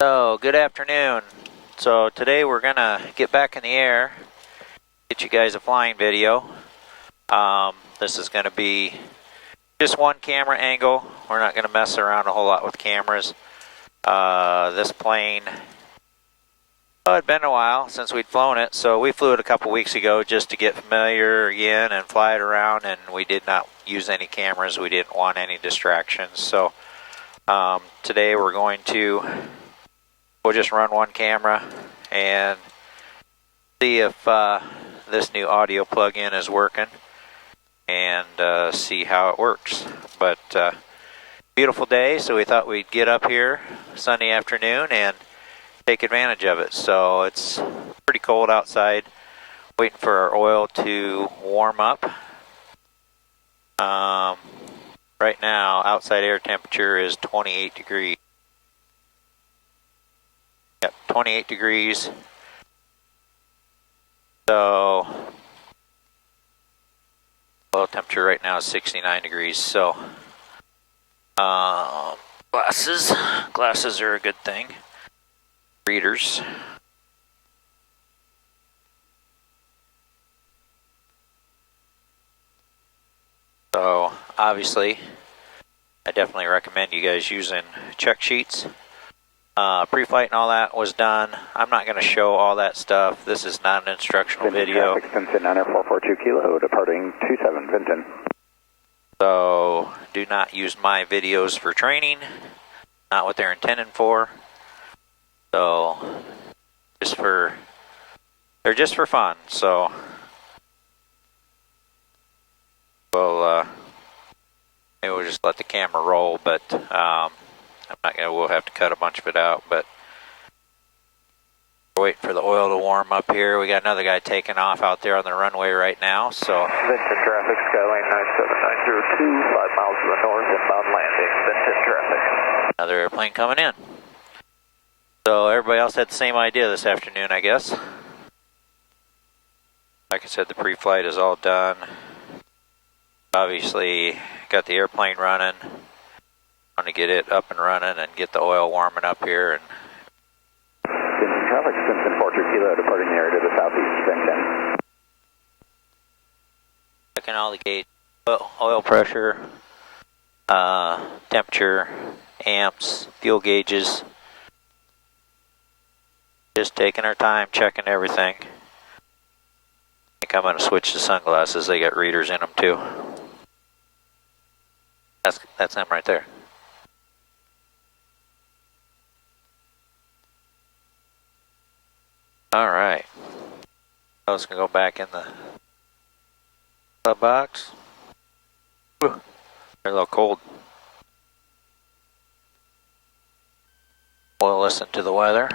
So, good afternoon. So today we're gonna get back in the air, get you guys a flying video. This is gonna be just one camera angle. We're not gonna mess around a whole lot with cameras. This plane, it'd been a while since we'd flown it, so we flew it a couple weeks ago just to get familiar again and fly it around, and we did not use any cameras. We didn't want any distractions. So today we'll just run one camera and see if this new audio plug-in is working and see how it works. But beautiful day, so we thought we'd get up here Sunday afternoon and take advantage of it. So it's pretty cold outside, waiting for our oil to warm up. Right now, outside air temperature is 28 degrees. Yep, 28 degrees. So, oil temperature right now is 69 degrees. So, glasses are a good thing. Readers. So, obviously, I definitely recommend you guys using check sheets. Pre-flight and all that was done. I'm not going to show all that stuff. This is not an instructional video. Vinton, 9442 kilo, departing 27 Vinton. So do not use my videos for training. Not what they're intended for. So they're just for fun. So maybe we'll just let the camera roll, but we'll have to cut a bunch of it out, but we're waiting for the oil to warm up here. We got another guy taking off out there on the runway right now, so. Vinton traffic, Skyline 97902, 5 miles to the north, inbound landing, Vinton traffic. Another airplane coming in. So everybody else had the same idea this afternoon, I guess. Like I said, the pre-flight is all done. Obviously, got the airplane running. Want to get it up and running and get the oil warming up here. And Vinton traffic, Vinton 42 kilo, departing the area to the southeast, Vinton. checking all the gauge, oil pressure, temperature, amps, fuel gauges. Just taking our time, checking everything. I think I'm going to switch to sunglasses. They got readers in them too. That's them right there. All right. I was going to go back in the glove box. They're a little cold. We'll listen to the weather.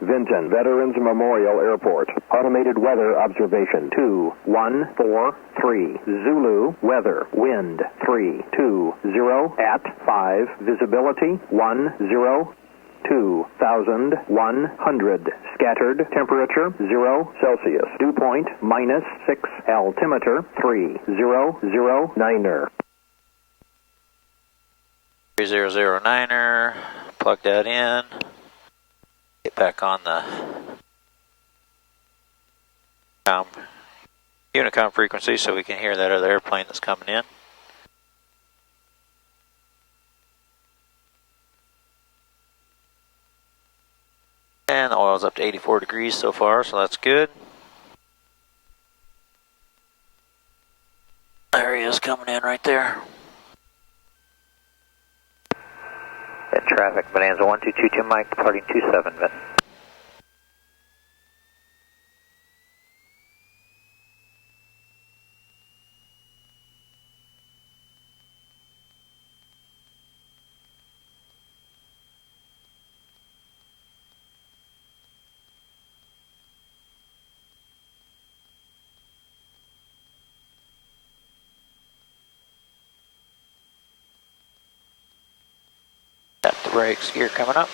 Vinton Veterans Memorial Airport. Automated weather observation 2143. Zulu weather. Wind 320 at 5. Visibility 102,100. Scattered temperature 0 Celsius. Dew point -6. Altimeter 3009er. 3009er. Plug that in. Get back on the Unicom frequency so we can hear that other airplane that's coming in. And the oil's up to 84 degrees so far, so that's good. There he is coming in right there. Traffic, Bonanza 1222 Mike, departing 27 Vinton. Tap the brakes, gear coming up.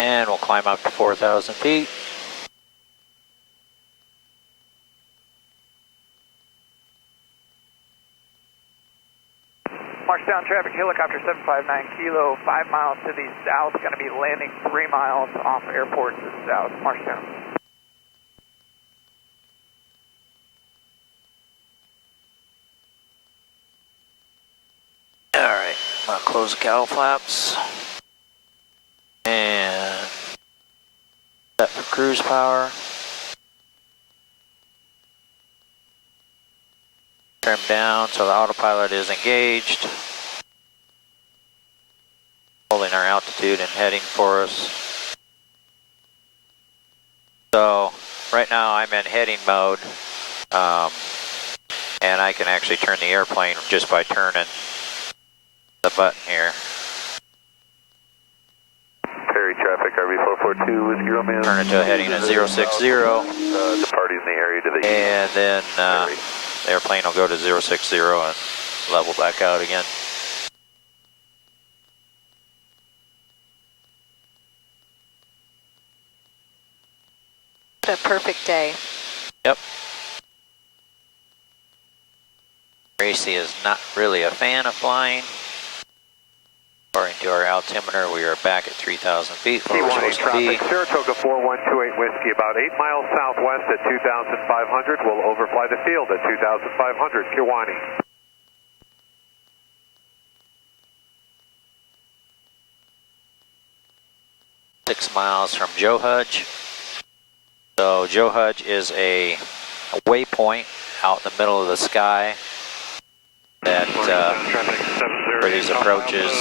And we'll climb up to 4,000 feet. Marshtown traffic, helicopter 759 kilo, 5 miles to the south, going to be landing 3 miles off airport to the south, Marshtown. Alright, I'm going to close the cowl flaps. And set for cruise power. Trim down so the autopilot is engaged. Holding our altitude and heading for us. So right now I'm in heading mode, and I can actually turn the airplane just by turning the button here. Ferry traffic, RV442 Whiskey Romeo. Turn it to a heading of 060. Departing the area to the And then the airplane will go to 060 and level back out again. What a perfect day. Yep. Gracie is not really a fan of flying. According to our altimeter, we are back at 3,000 feet where we're supposed to be. Saratoga 4128 Whiskey, about 8 miles southwest at 2,500. We'll overfly the field at 2,500, Kiwani. Six miles from Joe Hudge. So Joe Hudge is a waypoint out in the middle of the sky that for these approaches,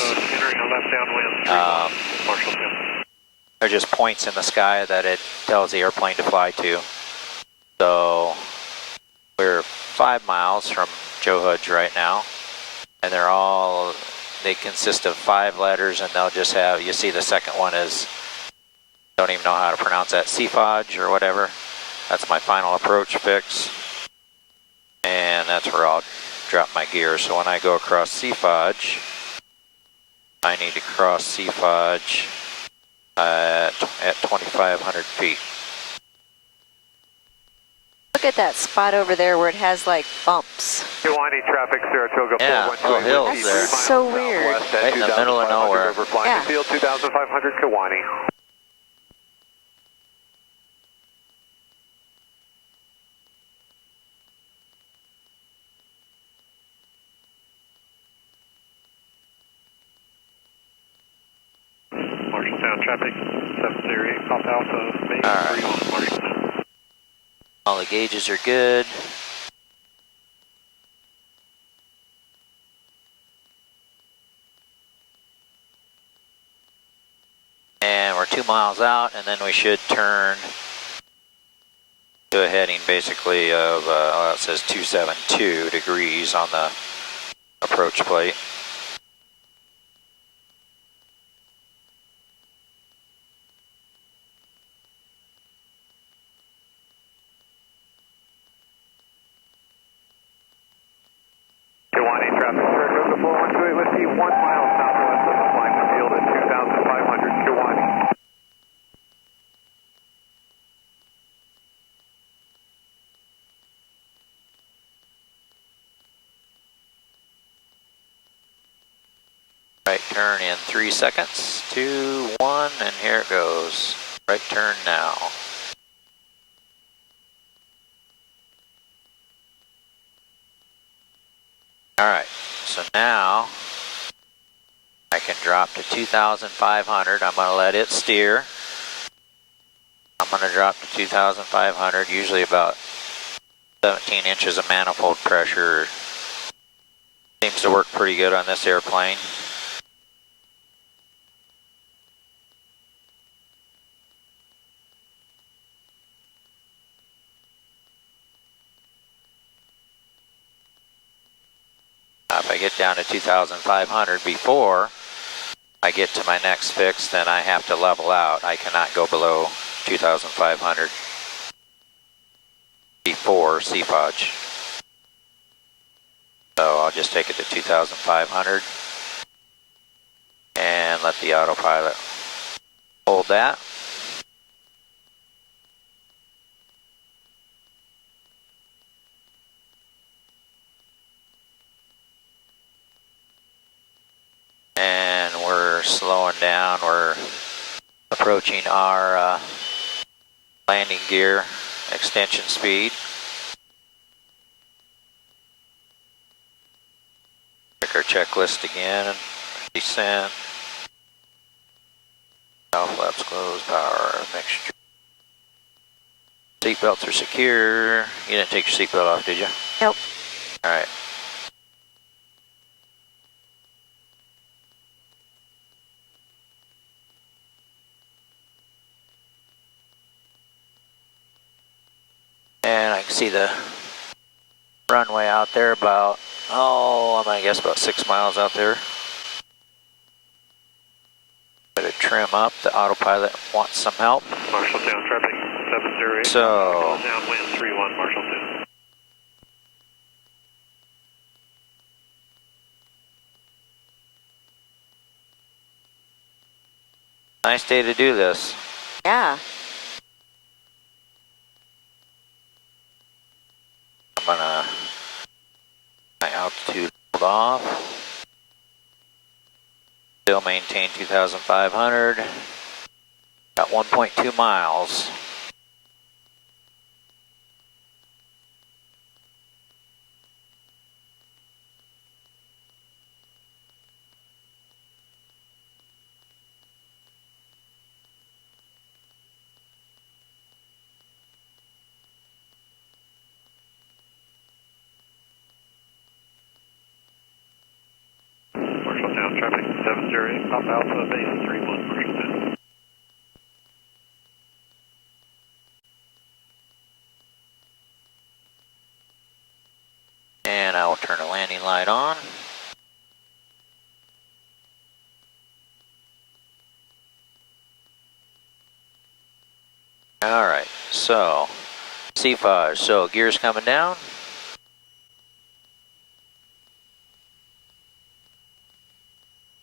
they're just points in the sky that it tells the airplane to fly to. So we're 5 miles from Joe Hudge right now, and they consist of 5 letters, and they'll just have, you see the second one is, don't even know how to pronounce that, Seafodge or whatever. That's my final approach fix, and that's where I'll drop my gear. So when I go across Seafodge, I need to cross Seafodge at 2,500 feet. Look at that spot over there where it has like bumps. Kiwani traffic, Saratoga Yeah, 4128 hills Whiskey, there. 3 miles So weird. southwest at Right in the middle of 2,500, nowhere. Overflying Yeah. the field, 2,500, Kiwani. Marshalltown traffic, 708 Pop Alpha, main All right. 31 Marshalltown. All the gauges are good. And we're 2 miles out, and then we should turn to a heading basically of, it says 272 degrees on the approach plate. Kiwani traffic, Saratoga 4128 Whiskey, 1 mile southwest of the flying the field at 2,500, Kiwani. Right turn in 3 seconds, 2, 1, and here it goes. Right turn now. Alright, so now I can drop to 2,500. I'm going to let it steer. I'm going to drop to 2,500, usually about 17 inches of manifold pressure. Seems to work pretty good on this airplane. If I get down to 2,500 before I get to my next fix, then I have to level out. I cannot go below 2,500 before Seafodge. So I'll just take it to 2,500 and let the autopilot Hold that. And we're slowing down. We're approaching our landing gear extension speed. Check our checklist again. Descent. Now flaps closed, power mixture. Seatbelts are secure. You didn't take your seatbelt off, did you? Nope. All right. And I can see the runway out there about, I'm gonna guess about 6 miles out there. Better trim up. The autopilot wants some help. Marshalltown traffic 708. So, Downwind 31 Marshalltown. nice day to do this. Yeah. I'm gonna my altitude hold off. Still maintain 2,500. Got 1.2 miles. Marshalltown traffic 708. Pop Alpha base 31 Marshalltown. And I will turn the landing light on. All right, so C5, so gears coming down.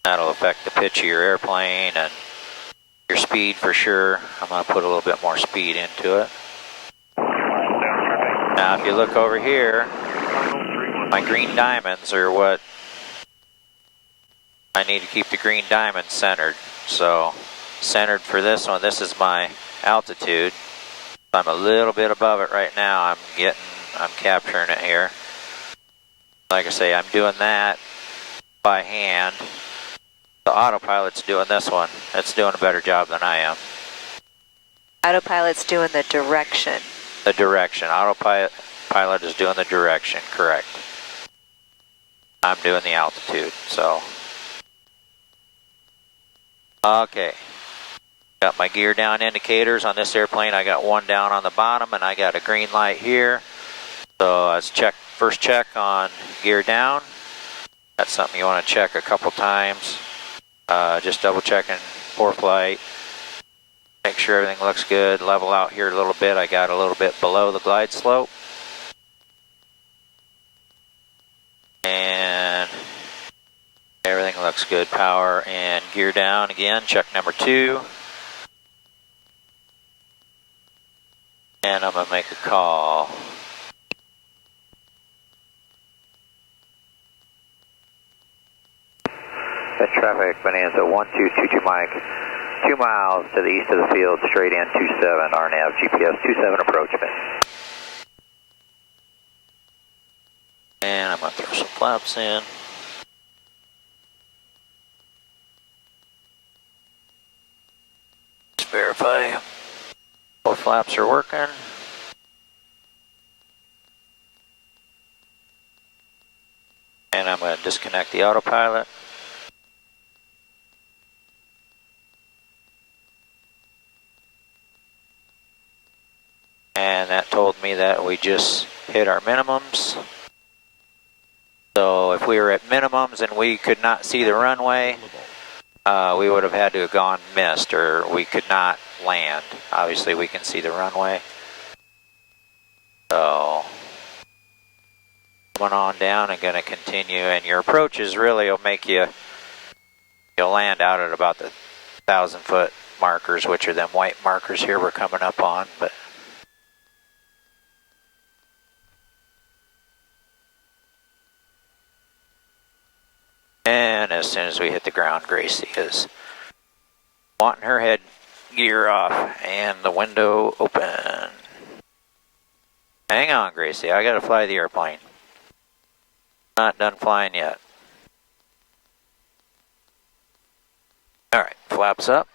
That'll affect the pitch of your airplane and your speed for sure. I'm gonna put a little bit more speed into it. Now if you look over here, my green diamonds are what I need to keep the green diamonds centered. So centered for this one, this is my altitude. I'm a little bit above it right now. I'm capturing it here. Like I say, I'm doing that by hand. The autopilot's doing this one. It's doing a better job than I am. Autopilot's doing the direction. The direction. Autopilot is doing the direction, correct. I'm doing the altitude, so. Okay. Got my gear down indicators on this airplane. I got one down on the bottom and I got a green light here. So let's first check on gear down. That's something you want to check a couple times. Just double checking for flight. Make sure everything looks good. Level out here a little bit. I got a little bit below the glide slope. And everything looks good. Power and gear down again. Check number 2. And I'm going to make a call. That traffic, Bonanza 1222 Mike, 2 miles to the east of the field, straight in 27, RNAV, GPS 27 approach me. And I'm going to throw some flaps in. Just verify both flaps are working. And I'm going to disconnect the autopilot. And that told me that we just hit our minimums. So if we were at minimums and we could not see the runway, we would have had to have gone missed, or we could not land. Obviously we can see the runway. So coming on down and going to continue, and your approaches really will make you'll land out at about the 1,000-foot markers, which are them white markers here we're coming up on, but and as soon as we hit the ground, Gracie is wanting her head gear off and the window open. Hang on, Gracie, I gotta fly the airplane. Not done flying yet. Alright, flaps up.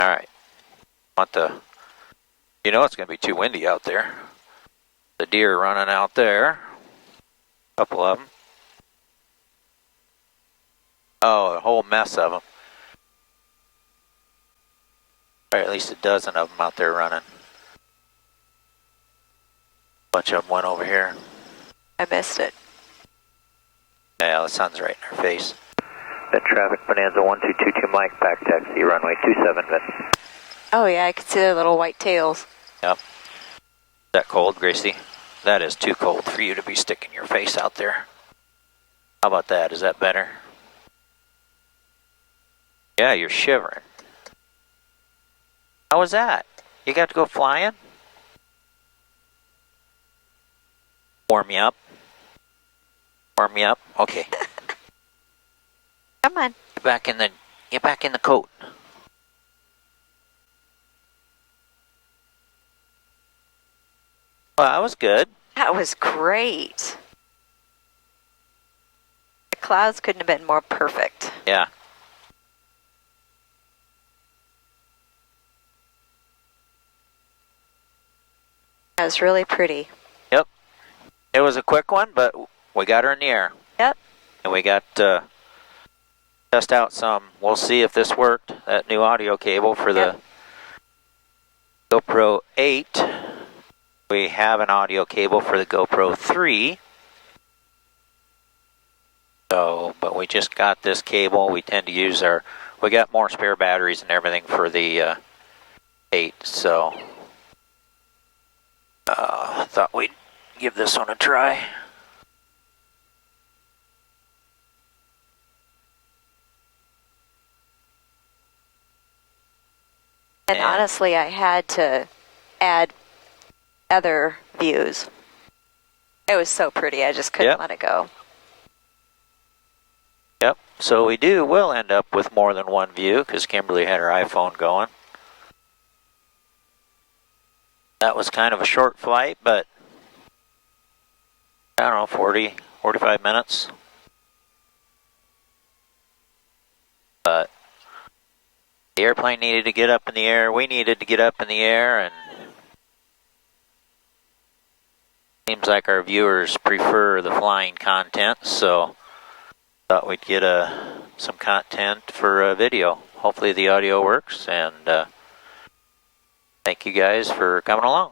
Alright, you know it's going to be too windy out there. The deer running out there. A couple of them. Oh, a whole mess of them. Or at least a dozen of them out there running. A bunch of them went over here. I missed it. Yeah, the sun's right in our face. Vent traffic, Bonanza 1222 Mike, back taxi, runway 27, Vent. Oh yeah, I could see their little white tails. Yep. Is that cold, Gracie? That is too cold for you to be sticking your face out there. How about that? Is that better? Yeah, you're shivering. How was that? You got to go flying? Warm me up. Warm me up. Okay. Come on. Get back in the coat. Well, that was good. That was great. The clouds couldn't have been more perfect. Yeah. That was really pretty. Yep. It was a quick one, but we got her in the air. Yep. And we got test out some. We'll see if this worked. That new audio cable for the GoPro 8. We have an audio cable for the GoPro 3. So, but we just got this cable. We tend to use we got more spare batteries and everything for the 8. So, I thought we'd give this one a try. And honestly, I had to add other views. It was so pretty, I just couldn't let it go. Yep, so will end up with more than one view because Kimberly had her iPhone going. That was kind of a short flight, but I don't know, 40, 45 minutes. But the airplane needed to get up in the air, we needed to get up in the air, and seems like our viewers prefer the flying content, so thought we'd get some content for a video. Hopefully the audio works, and thank you guys for coming along.